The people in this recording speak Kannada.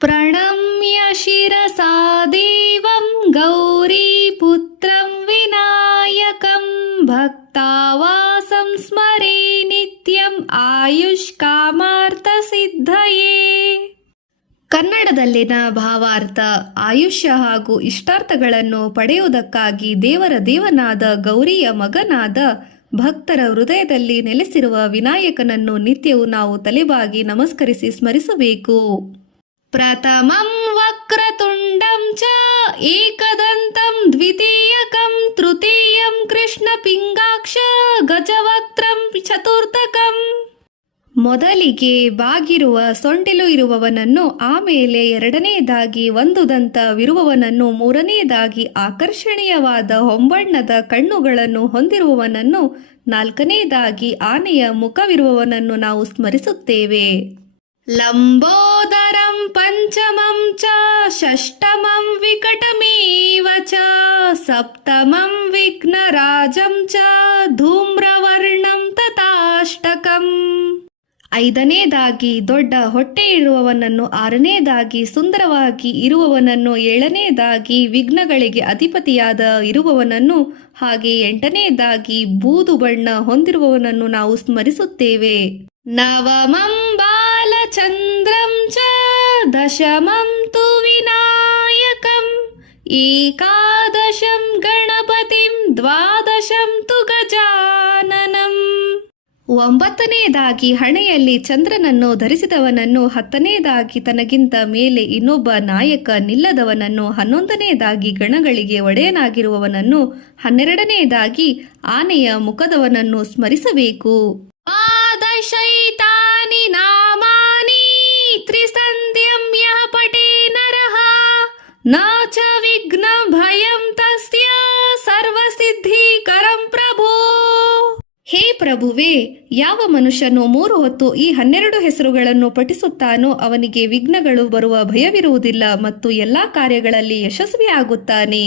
ಪ್ರಣಮ್ಯ ಶಿರಸಾ ದೇವಂ ಗೌರೀಪುತ್ರಂ ವಿನಾಯಕಂ ಭಕ್ತಾವಾಸಂ ಸ್ಮರೇ ನಿತ್ಯಂ ಆಯುಷ್ಕಾಮಾರ್ಥ ಸಿದ್ಧಯೇ. ಕನ್ನಡದಲ್ಲಿನ ಭಾವಾರ್ಥ: ಆಯುಷ್ಯ ಹಾಗೂ ಇಷ್ಟಾರ್ಥಗಳನ್ನು ಪಡೆಯುವುದಕ್ಕಾಗಿ ದೇವರ ದೇವನಾದ ಗೌರಿಯ ಮಗನಾದ ಭಕ್ತರ ಹೃದಯದಲ್ಲಿ ನೆಲೆಸಿರುವ ವಿನಾಯಕನನ್ನು ನಿತ್ಯವೂ ನಾವು ತಲೆಬಾಗಿ ನಮಸ್ಕರಿಸಿ ಸ್ಮರಿಸಬೇಕು. ಪ್ರಥಮಂ ವಕ್ರತುಂಡಂ ಚ ಏಕದಂತಂ ದ್ವಿತೀಯಕಂ ತೃತೀಯಂ ಕೃಷ್ಣ ಪಿಂಗಾಕ್ಷ ಗಜವಕ್ತ್ರಂ ಚತುರ್ಥಕಂ. ಮೊದಲಿಗೆ ಬಾಗಿರುವ ಸೊಂಡಿಲು ಇರುವವನನ್ನು, ಆಮೇಲೆ ಎರಡನೆಯದಾಗಿ ಒಂದು ದಂತವಿರುವವನನ್ನು, ಮೂರನೆಯದಾಗಿ ಆಕರ್ಷಣೀಯವಾದ ಹೊಂಬಣ್ಣದ ಕಣ್ಣುಗಳನ್ನು ಹೊಂದಿರುವವನನ್ನು, ನಾಲ್ಕನೆಯದಾಗಿ ಆನೆಯ ಮುಖವಿರುವವನನ್ನು ನಾವು ಸ್ಮರಿಸುತ್ತೇವೆ. ಲಂಬೋದರಂ ಪಂಚಮಂ ಚ ಷಷ್ಠಮಂ ವಿಕಟಮೇವ ಚ ಸಪ್ತಮಂ ವಿಘ್ನರಾಜಂ ಚ ಧೂಮ್ರವರ್ಣಂ ತಥಾಷ್ಟಕಂ. ಐದನೆಯದಾಗಿ ದೊಡ್ಡ ಹೊಟ್ಟೆ ಇರುವವನನ್ನು, ಆರನೆಯದಾಗಿ ಸುಂದರವಾಗಿ ಇರುವವನನ್ನು, ಏಳನೆಯದಾಗಿ ವಿಘ್ನಗಳಿಗೆ ಅಧಿಪತಿಯಾದ ಇರುವವನನ್ನು, ಹಾಗೆ ಎಂಟನೆಯದಾಗಿ ಬೂದು ಬಣ್ಣ ಹೊಂದಿರುವವನನ್ನು ನಾವು ಸ್ಮರಿಸುತ್ತೇವೆ. ನವಮಂ ಬಾಲಚಂದ್ರಂ ಚ ದಶಮಂ ತು ವಿನಾಯಕಂ ಏಕಾದಶಂ ಗಣಪತಿಂ ದ್ವಾದಶಂ ತು ಗಜಾನನಂ. ಒಂಬತ್ತನೆಯದಾಗಿ ಹಣೆಯಲ್ಲಿ ಚಂದ್ರನನ್ನು ಧರಿಸಿದವನನ್ನು, ಹತ್ತನೆಯದಾಗಿ ತನಗಿಂತ ಮೇಲೆ ಇನ್ನೊಬ್ಬ ನಾಯಕ ನಿಲ್ಲದವನನ್ನು, ಹನ್ನೊಂದನೆಯದಾಗಿ ಗಣಗಳಿಗೆ ಒಡೆಯನಾಗಿರುವವನನ್ನು, ಹನ್ನೆರಡನೆಯದಾಗಿ ಆನೆಯ ಮುಖದವನನ್ನು ಸ್ಮರಿಸಬೇಕು. ದ್ವಾದಶೈತಾನಿ ನಾಮಾನಿ ತ್ರಿಸಂಧ್ಯಂ ಯಃ ಪಠೇ ನರಃ ನ ಚ ವಿಘ್ನ ಭಯಂ ತಸ್ಯ ಸರ್ವಸಿದ್ಧಿಕರಂ ಪ್ರಭೋ. ಹೇ ಪ್ರಭುವೇ, ಯಾವ ಮನುಷ್ಯನು 3 ಹೊತ್ತು ಈ 12 ಹೆಸರುಗಳನ್ನು ಪಠಿಸುತ್ತಾನೋ ಅವನಿಗೆ ವಿಘ್ನಗಳು ಬರುವ ಭಯವಿರುವುದಿಲ್ಲ ಮತ್ತು ಎಲ್ಲಾ ಕಾರ್ಯಗಳಲ್ಲಿ ಯಶಸ್ವಿಯಾಗುತ್ತಾನೆ.